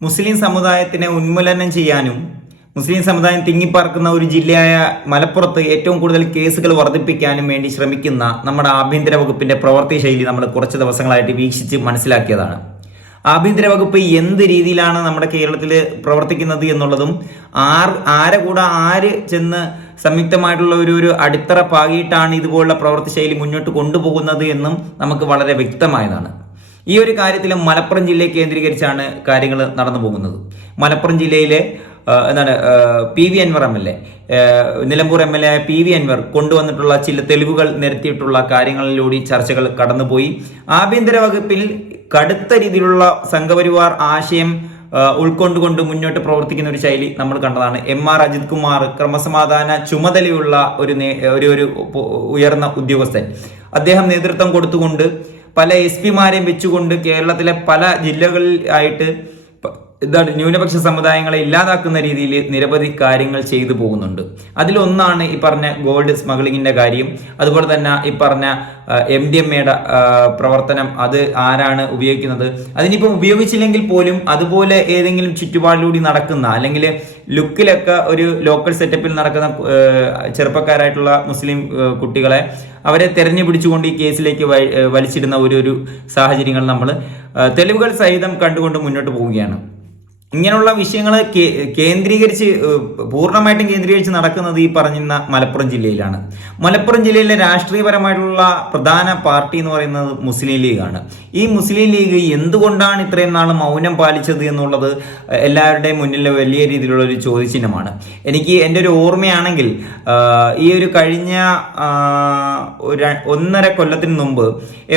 മുസ്ലിം സമുദായത്തിനെ ഉന്മൂലനം ചെയ്യാനും മുസ്ലിം സമുദായം തിങ്ങിപ്പാർക്കുന്ന ഒരു ജില്ലയായ മലപ്പുറത്ത് ഏറ്റവും കൂടുതൽ കേസുകൾ വർദ്ധിപ്പിക്കാനും വേണ്ടി ശ്രമിക്കുന്ന നമ്മുടെ ആഭ്യന്തര വകുപ്പിന്റെ പ്രവൃത്തി ശൈലി നമ്മൾ കുറച്ച് ദിവസങ്ങളായിട്ട് വീക്ഷിച്ച് മനസ്സിലാക്കിയതാണ്. ആഭ്യന്തര വകുപ്പ് എന്ത് രീതിയിലാണ് നമ്മുടെ കേരളത്തിൽ പ്രവർത്തിക്കുന്നത് എന്നുള്ളതും ആർ ആരെ കൂടെ ആര് ചെന്ന് സംയുക്തമായിട്ടുള്ള ഒരു ഒരു അടിത്തറ പാകിയിട്ടാണ് ഇതുപോലുള്ള പ്രവൃത്തി ശൈലി മുന്നോട്ട് കൊണ്ടുപോകുന്നത് എന്നും നമുക്ക് വളരെ വ്യക്തമായതാണ്. ഈ ഒരു കാര്യത്തിൽ മലപ്പുറം ജില്ലയെ കേന്ദ്രീകരിച്ചാണ് കാര്യങ്ങൾ നടന്നു പോകുന്നത്. മലപ്പുറം ജില്ലയിലെ എന്താണ് P V Anvar M L A Nilambur M L A P V Anvar കൊണ്ടുവന്നിട്ടുള്ള ചില തെളിവുകൾ നിരത്തിയിട്ടുള്ള കാര്യങ്ങളിലൂടെ ചർച്ചകൾ കടന്നുപോയി. ആഭ്യന്തര വകുപ്പിൽ കടുത്ത രീതിയിലുള്ള സംഘപരിവാർ ആശയം ഉൾക്കൊണ്ടുകൊണ്ട് മുന്നോട്ട് പ്രവർത്തിക്കുന്ന ഒരു ശൈലി നമ്മൾ കണ്ടതാണ്. എം ആർ അജിത് കുമാർ ക്രമസമാധാന ചുമതലയുള്ള ഒരു ഒരു ഒരു ഉയർന്ന ഉദ്യോഗസ്ഥൻ. അദ്ദേഹം നേതൃത്വം കൊടുത്തുകൊണ്ട് പല എസ് പിമാരെയും വെച്ചുകൊണ്ട് കേരളത്തിലെ പല ജില്ലകളിൽ ആയിട്ട് എന്താണ് ന്യൂനപക്ഷ സമുദായങ്ങളെ ഇല്ലാതാക്കുന്ന രീതിയിൽ നിരവധി കാര്യങ്ങൾ ചെയ്തു പോകുന്നുണ്ട്. അതിലൊന്നാണ് ഈ പറഞ്ഞ ഗോൾഡ് സ്മഗ്ലിങ്ങിന്റെ കാര്യം. അതുപോലെ തന്നെ ഈ പറഞ്ഞ എം ഡി എം എയുടെ പ്രവർത്തനം അത് ആരാണ് ഉപയോഗിക്കുന്നത്? അതിനിപ്പം ഉപയോഗിച്ചില്ലെങ്കിൽ പോലും അതുപോലെ ഏതെങ്കിലും ചുറ്റുപാടിലൂടെ നടക്കുന്ന അല്ലെങ്കിൽ ലുക്കിലൊക്കെ ഒരു ലോക്കൽ സെറ്റപ്പിൽ നടക്കുന്ന ചെറുപ്പക്കാരായിട്ടുള്ള മുസ്ലിം കുട്ടികളെ അവരെ തെരഞ്ഞു പിടിച്ചുകൊണ്ട് ഈ കേസിലേക്ക് വലിച്ചിടുന്ന ഒരു ഒരു സാഹചര്യങ്ങൾ നമ്മൾ തെളിവുകൾ സഹിതം കണ്ടുകൊണ്ട് മുന്നോട്ട് പോവുകയാണ്. ഇങ്ങനെയുള്ള വിഷയങ്ങൾ കേന്ദ്രീകരിച്ച് പൂർണമായിട്ടും കേന്ദ്രീകരിച്ച് നടക്കുന്നത് ഈ പറഞ്ഞിരുന്ന മലപ്പുറം ജില്ലയിലാണ്. മലപ്പുറം ജില്ലയിലെ രാഷ്ട്രീയപരമായിട്ടുള്ള പ്രധാന പാർട്ടി എന്ന് പറയുന്നത് മുസ്ലിം ലീഗാണ്. ഈ മുസ്ലിം ലീഗ് എന്തുകൊണ്ടാണ് ഇത്രയും നാൾ മൗനം പാലിച്ചത് എന്നുള്ളത് എല്ലാവരുടെയും മുന്നിൽ വലിയ രീതിയിലുള്ള ഒരു ചോദ്യചിഹ്നമാണ്. എനിക്ക് എന്റെ ഒരു ഓർമ്മയാണെങ്കിൽ ഈ ഒരു കഴിഞ്ഞ ഒന്നര കൊല്ലത്തിന് മുമ്പ്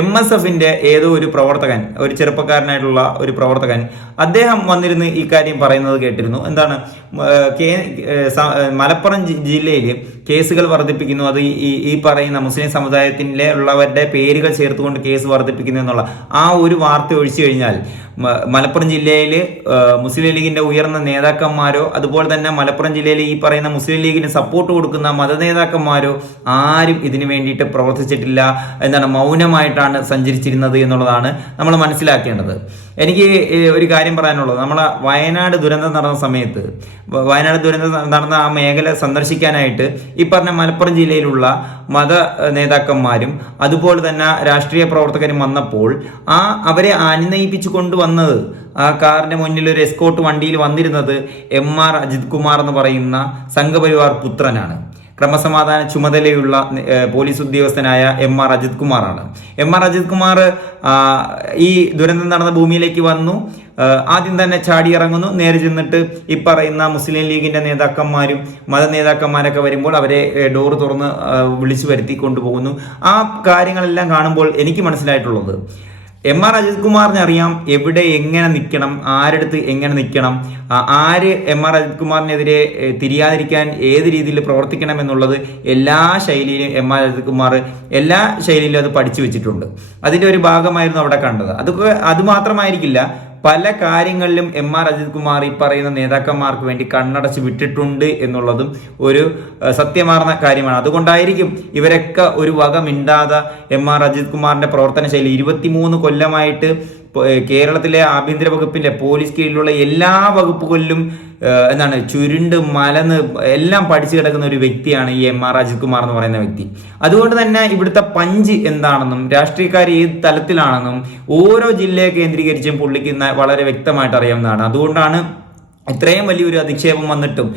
എം എസ് എഫിന്റെ ഏതോ ഒരു പ്രവർത്തകൻ ഒരു ചെറുപ്പക്കാരനായിട്ടുള്ള ഒരു പ്രവർത്തകൻ അദ്ദേഹം വന്നിരുന്ന് ഈ കാര്യം പറയുന്നത് കേട്ടിരുന്നു. എന്താണ് മലപ്പുറം ജില്ലയിൽ കേസുകൾ വർദ്ധിപ്പിക്കുന്നു. അത് ഈ- ഈ പറയുന്ന മുസ്ലിം സമുദായത്തിലെ ഉള്ളവരുടെ പേരുകൾ ചേർത്തുകൊണ്ട് കേസ് വർദ്ധിപ്പിക്കുന്നു എന്നുള്ള ആ ഒരു വാർത്ത ഒഴിച്ചു കഴിഞ്ഞാൽ മലപ്പുറം ജില്ലയിൽ മുസ്ലിം ലീഗിന്റെ ഉയർന്ന നേതാക്കന്മാരോ അതുപോലെ തന്നെ മലപ്പുറം ജില്ലയിൽ ഈ പറയുന്ന മുസ്ലിം ലീഗിന് സപ്പോർട്ട് കൊടുക്കുന്ന മത നേതാക്കന്മാരോ ആരും ഇതിനു വേണ്ടിയിട്ട് പ്രവർത്തിച്ചിട്ടില്ല എന്താണ് മൗനമായിട്ടാണ് സഞ്ചരിച്ചിരുന്നത് എന്നുള്ളതാണ് നമ്മൾ മനസ്സിലാക്കേണ്ടത്. എനിക്ക് ഒരു കാര്യം പറയാനുള്ളത്. നമ്മളെ വയനാട് ദുരന്തം നടന്ന സമയത്ത് വയനാട് ദുരന്തം നടന്ന ആ മേഖല സന്ദർശിക്കാനായിട്ട് ഈ പറഞ്ഞ മലപ്പുറം ജില്ലയിലുള്ള മത നേതാക്കന്മാരും അതുപോലെ തന്നെ രാഷ്ട്രീയ പ്രവർത്തകരും വന്നപ്പോൾ ആ അവരെ അനുനയിപ്പിച്ചു കൊണ്ടുവന്നത് ആ കാറിന്റെ മുന്നിൽ ഒരു എസ്കോട്ട് വണ്ടിയിൽ വന്നിരുന്നത് എം ആർ അജിത് കുമാർ എന്ന് പറയുന്ന സംഘപരിവാർ പുത്രനാണ്. ക്രമസമാധാന ചുമതലയുള്ള പോലീസ് ഉദ്യോഗസ്ഥനായ എം ആർ അജിത് കുമാറാണ്. എം ആർ അജിത് കുമാർ ഈ ദുരന്തം നടന്ന ഭൂമിയിലേക്ക് വന്നു. ആദ്യം തന്നെ ചാടി ഇറങ്ങുന്നു. നേരെ ചെന്നിട്ട് ഈ പറയുന്ന മുസ്ലിം ലീഗിന്റെ നേതാക്കന്മാരും മത നേതാക്കന്മാരൊക്കെ വരുമ്പോൾ അവരെ ഡോർ തുറന്ന് വിളിച്ചു വരുത്തി കൊണ്ടുപോകുന്നു. ആ കാര്യങ്ങളെല്ലാം കാണുമ്പോൾ എനിക്ക് മനസ്സിലായിട്ടുള്ളത് എം ആർ അജിത് കുമാറിന് അറിയാം. എവിടെ എങ്ങനെ നിൽക്കണം? ആരെടുത്ത് എങ്ങനെ നിൽക്കണം? ആര് എം ആർ അജിത് കുമാറിനെതിരെ തിരിയാതിരിക്കാൻ ഏത് രീതിയിൽ പ്രവർത്തിക്കണം എന്നുള്ളത് എല്ലാ ശൈലിയിലും എം ആർ അജിത് കുമാർ എല്ലാ ശൈലിയിലും അത് പഠിച്ചു വെച്ചിട്ടുണ്ട്. അതിന്റെ ഒരു ഭാഗമായിരുന്നു അവിടെ കണ്ടത്. അതൊക്കെ അത് മാത്രമായിരിക്കില്ല. പല കാര്യങ്ങളിലും എം ആർ അജിത് കുമാർ ഈ പറയുന്ന നേതാക്കന്മാർക്ക് വേണ്ടി കണ്ണടച്ച് വിട്ടിട്ടുണ്ട് എന്നുള്ളതും ഒരു സത്യമാർന്ന കാര്യമാണ്. അതുകൊണ്ടായിരിക്കും ഇവരൊക്കെ ഒരു വക മിണ്ടാതെ എം ആർ അജിത് കുമാറിന്റെ പ്രവർത്തന ശൈലി ഇരുപത്തിമൂന്ന് കൊല്ലമായിട്ട് കേരളത്തിലെ ആഭ്യന്തര വകുപ്പിന്റെ പോലീസ് കീഴിലുള്ള എല്ലാ വകുപ്പുകളിലും എന്താണ് ചുരുണ്ട് മലന്ന് എല്ലാം പഠിച്ചു കിടക്കുന്ന ഒരു വ്യക്തിയാണ് ഈ എം ആർ അജിത് കുമാർ എന്ന് പറയുന്ന വ്യക്തി. അതുകൊണ്ട് തന്നെ ഇവിടുത്തെ പഞ്ച് എന്താണെന്നും രാഷ്ട്രീയക്കാർ ഏത് തലത്തിലാണെന്നും ഓരോ ജില്ലയെ കേന്ദ്രീകരിച്ചും പുള്ളിക്ക് വളരെ വ്യക്തമായിട്ട് അറിയാവുന്നതാണ്. അതുകൊണ്ടാണ് ഇത്രയും വലിയൊരു അധിക്ഷേപം വന്നിട്ടും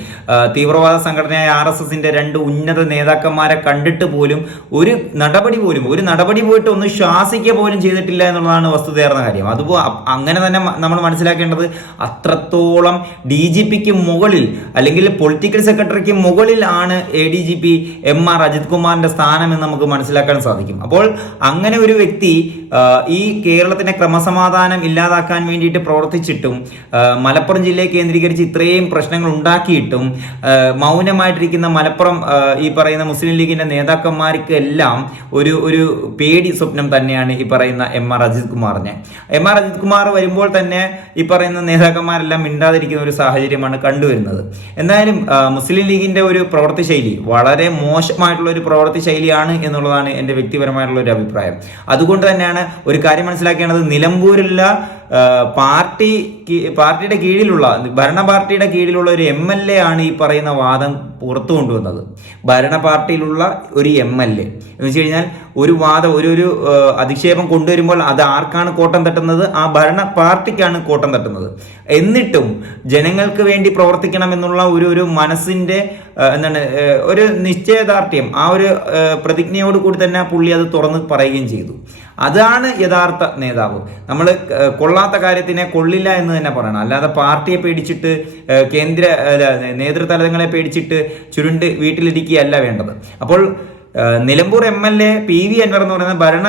തീവ്രവാദ സംഘടനയായ ആർ എസ് എസിന്റെ രണ്ട് ഉന്നത നേതാക്കന്മാരെ കണ്ടിട്ട് പോലും ഒരു നടപടി പോലും ഒരു നടപടി പോയിട്ട് ഒന്ന് ശ്വാസിക്കുക പോലും ചെയ്തിട്ടില്ല എന്നുള്ളതാണ് വസ്തുതയേർന്ന കാര്യം. അതുപോ അങ്ങനെ തന്നെ നമ്മൾ മനസ്സിലാക്കേണ്ടത് അത്രത്തോളം ഡി ജി പിക്ക് മുകളിൽ അല്ലെങ്കിൽ പൊളിറ്റിക്കൽ സെക്രട്ടറിക്ക് മുകളിൽ ആണ് A D G P M R Ajith കുമാറിന്റെ സ്ഥാനം എന്ന് നമുക്ക് മനസ്സിലാക്കാൻ സാധിക്കും. അപ്പോൾ അങ്ങനെ ഒരു വ്യക്തി ഈ കേരളത്തിന്റെ ക്രമസമാധാനം ഇല്ലാതാക്കാൻ വേണ്ടിയിട്ട് പ്രവർത്തിച്ചിട്ടും മലപ്പുറം ജില്ലയെ കേന്ദ്രീകരിച്ച് ഇത്രയും പ്രശ്നങ്ങൾ ഉണ്ടാക്കിയിട്ടും മൗനമായിട്ടിരിക്കുന്ന മലപ്പുറം ഈ പറയുന്ന മുസ്ലിം ലീഗിന്റെ നേതാക്കന്മാർക്ക് എല്ലാം ഒരു ഒരു പേടി സ്വപ്നം തന്നെയാണ് ഈ പറയുന്ന എം ആർ അജിത് കുമാറിനെ. എം ആർ അജിത് കുമാർ വരുമ്പോൾ തന്നെ ഈ പറയുന്ന നേതാക്കന്മാരെല്ലാം മിണ്ടാതിരിക്കുന്ന ഒരു സാഹചര്യമാണ് കണ്ടുവരുന്നത്. എന്തായാലും മുസ്ലിം ലീഗിന്റെ ഒരു പ്രവൃത്തി ശൈലി വളരെ മോശമായിട്ടുള്ള ഒരു പ്രവൃത്തി ശൈലിയാണ് എന്നുള്ളതാണ് എന്റെ വ്യക്തിപരമായിട്ടുള്ള ഒരു അഭിപ്രായം. അതുകൊണ്ട് തന്നെയാണ് ഒരു കാര്യം മനസ്സിലാക്കേണ്ടത് നിലമ്പൂരിലുള്ള പാർട്ടി പാർട്ടിയുടെ കീഴിലുള്ള ഭരണ പാർട്ടിയുടെ കീഴിലുള്ള ഒരു എം എൽ എ ആണ് ഈ പറയുന്ന വാദം പുറത്തു കൊണ്ടുവന്നത്. ഭരണ പാർട്ടിയിലുള്ള ഒരു എം എൽ എ. എന്ന് വെച്ച് കഴിഞ്ഞാൽ ഒരു വാദം ഒരു ഒരു അധിക്ഷേപം കൊണ്ടുവരുമ്പോൾ അത് ആർക്കാണ് കോട്ടം തട്ടുന്നത്? ആ ഭരണ പാർട്ടിക്കാണ് കോട്ടം തട്ടുന്നത്. എന്നിട്ടും ജനങ്ങൾക്ക് വേണ്ടി പ്രവർത്തിക്കണമെന്നുള്ള ഒരു ഒരു മനസ്സിന്റെ എന്താണ് ഒരു നിശ്ചയദാർഢ്യം ആ ഒരു പ്രതിജ്ഞയോട് കൂടി തന്നെ പുള്ളി അത് തുറന്ന് പറയുകയും ചെയ്തു. അതാണ് യഥാർത്ഥ നേതാവ്. നമ്മൾ കൊള്ളാത്ത കാര്യത്തിനെ കൊള്ളില്ല എന്ന് തന്നെ പറയണം. അല്ലാതെ പാർട്ടിയെ പേടിച്ചിട്ട് കേന്ദ്ര നേതൃതലങ്ങളെ പേടിച്ചിട്ട് ചുരുണ്ട് വീട്ടിലിരിക്കുകയല്ല വേണ്ടത്. അപ്പോൾ Nilambur M L A P V Anvar എന്ന് പറയുന്ന ഭരണ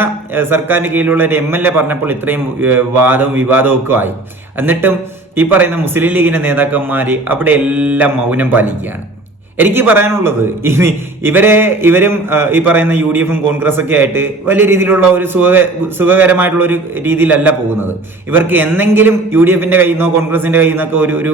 സർക്കാരിന് കീഴിലുള്ള ഒരു എം എൽ എ പറഞ്ഞപ്പോൾ ഇത്രയും വാദവും വിവാദവും ഒക്കെ ആയി. എന്നിട്ടും ഈ പറയുന്ന മുസ്ലിം ലീഗിന്റെ നേതാക്കന്മാർ അവിടെ എല്ലാം മൗനം പാലിക്കുകയാണ്. എനിക്ക് പറയാനുള്ളത് ഇനി ഇവരെ ഇവരും ഈ പറയുന്ന യു ഡി എഫും കോൺഗ്രസ് ഒക്കെ ആയിട്ട് വലിയ രീതിയിലുള്ള ഒരു സുഖ സുഖകരമായിട്ടുള്ള ഒരു രീതിയിലല്ല പോകുന്നത്. ഇവർക്ക് എന്തെങ്കിലും യു ഡി എഫിന്റെ കയ്യിൽ നിന്നോ കോൺഗ്രസിന്റെ കയ്യിൽ നിന്നൊക്കെ ഒരു ഒരു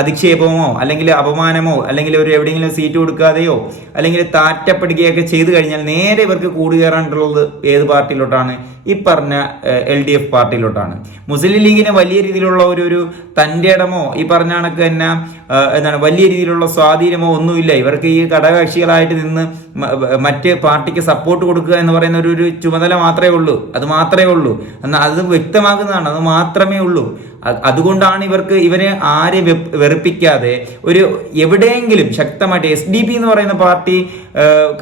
അധിക്ഷേപമോ അല്ലെങ്കിൽ അപമാനമോ അല്ലെങ്കിൽ ഒരു എവിടെയെങ്കിലും സീറ്റ് കൊടുക്കാതെയോ അല്ലെങ്കിൽ താറ്റപ്പെടുകയൊക്കെ ചെയ്തു കഴിഞ്ഞാൽ നേരെ ഇവർക്ക് കൂടുകയറാനുള്ളത് ഏത് പാർട്ടിയിലോട്ടാണ്? ഈ പറഞ്ഞ എൽ ഡി എഫ് പാർട്ടിയിലോട്ടാണ്. മുസ്ലിം ലീഗിന് വലിയ രീതിയിലുള്ള ഒരു ഒരു തന്റെ ഇടമോ ഈ പറഞ്ഞ കണക്ക് തന്നെ എന്താണ് വലിയ രീതിയിലുള്ള സ്വാധീനമോ ഒന്നുമില്ല. ഇവർക്ക് ഈ ഘടകകക്ഷികളായിട്ട് നിന്ന് മറ്റ് പാർട്ടിക്ക് സപ്പോർട്ട് കൊടുക്കുക എന്ന് പറയുന്ന ഒരു ഒരു ചുമതല മാത്രമേ ഉള്ളൂ. അത് മാത്രമേ ഉള്ളൂ. എന്നാൽ അത് വ്യക്തമാകുന്നതാണ്. അത് മാത്രമേ ഉള്ളൂ. അതുകൊണ്ടാണ് ഇവർക്ക് ഇവരെ ആരെ വെറുപ്പിക്കാതെ ഒരു എവിടെയെങ്കിലും ശക്തമായിട്ട് എസ് ഡി പി എന്ന് പറയുന്ന പാർട്ടി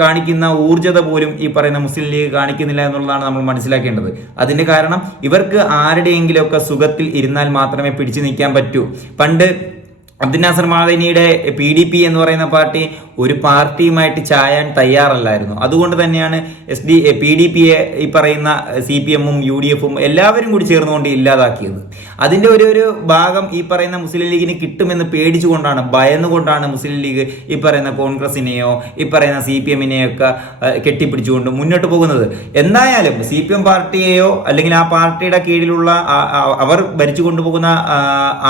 കാണിക്കുന്ന ഊർജത പോലും ഈ പറയുന്ന മുസ്ലിം ലീഗ് കാണിക്കുന്നില്ല എന്നുള്ളതാണ് നമ്മൾ മനസ്സിലാക്കേണ്ടത്. അതിന്റെ കാരണം ഇവർക്ക് ആരുടെയെങ്കിലുമൊക്കെ സുഖത്തിൽ ഇരുന്നാൽ മാത്രമേ പിടിച്ചു നിൽക്കാൻ പറ്റൂ. പണ്ട് അബ്ദുൽ നാസർ മാദിനിയുടെ പി ഡി പി എന്ന് പറയുന്ന പാർട്ടി ഒരു പാർട്ടിയുമായിട്ട് ചായാൻ തയ്യാറല്ലായിരുന്നു. അതുകൊണ്ട് തന്നെയാണ് എസ് ഡി പി ഡി പിയെ ഈ പറയുന്ന സി പി എമ്മും യു ഡി എഫും എല്ലാവരും കൂടി ചേർന്നുകൊണ്ട് ഇല്ലാതാക്കിയത്. അതിന്റെ ഒരു ഒരു ഭാഗം ഈ പറയുന്ന മുസ്ലിം ലീഗിന് കിട്ടുമെന്ന് പേടിച്ചുകൊണ്ടാണ് ഭയന്നുകൊണ്ടാണ് മുസ്ലിം ലീഗ് ഈ പറയുന്ന കോൺഗ്രസിനെയോ ഈ പറയുന്ന സി പി എമ്മിനെയോ ഒക്കെ കെട്ടിപ്പിടിച്ചുകൊണ്ട് മുന്നോട്ട് പോകുന്നത്. എന്തായാലും സി പി എം പാർട്ടിയെയോ അല്ലെങ്കിൽ ആ പാർട്ടിയുടെ കീഴിലുള്ള അവർ ഭരിച്ചു കൊണ്ടുപോകുന്ന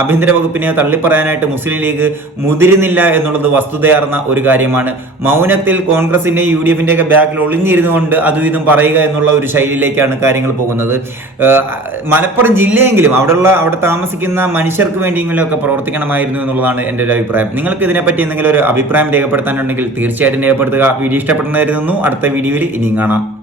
ആഭ്യന്തര വകുപ്പിനെയോ തള്ളിപ്പറയാനായിട്ട് മുസ്ലിം ലീഗ് മുതിരുന്നില്ല എന്നുള്ളത് വസ്തുതയാർന്ന ഒരു കാര്യമാണ്. മൗനത്തിൽ കോൺഗ്രസിന്റെയും യു ഡി എഫിന്റെ ഒക്കെ ബാക്കിൽ ഒളിഞ്ഞിരുന്നുകൊണ്ട് അതും ഇതും പറയുക എന്നുള്ള ഒരു ശൈലിയിലേക്കാണ് കാര്യങ്ങൾ പോകുന്നത്. മലപ്പുറം ജില്ലയെങ്കിലും അവിടെയുള്ള അവിടെ താമസിക്കുന്ന മനുഷ്യർക്ക് വേണ്ടിയെങ്കിലും ഒക്കെ പ്രവർത്തിക്കണമായിരുന്നു എന്നുള്ളതാണ് എന്റെ ഒരു അഭിപ്രായം. നിങ്ങൾക്ക് ഇതിനെപ്പറ്റി എന്തെങ്കിലും ഒരു അഭിപ്രായം രേഖപ്പെടുത്താനുണ്ടെങ്കിൽ തീർച്ചയായിട്ടും രേഖപ്പെടുത്തുക. വീഡിയോ ഇഷ്ടപ്പെടുന്നതായിരുന്നു അടുത്ത വീഡിയോയിൽ ഇനിയും കാണാം.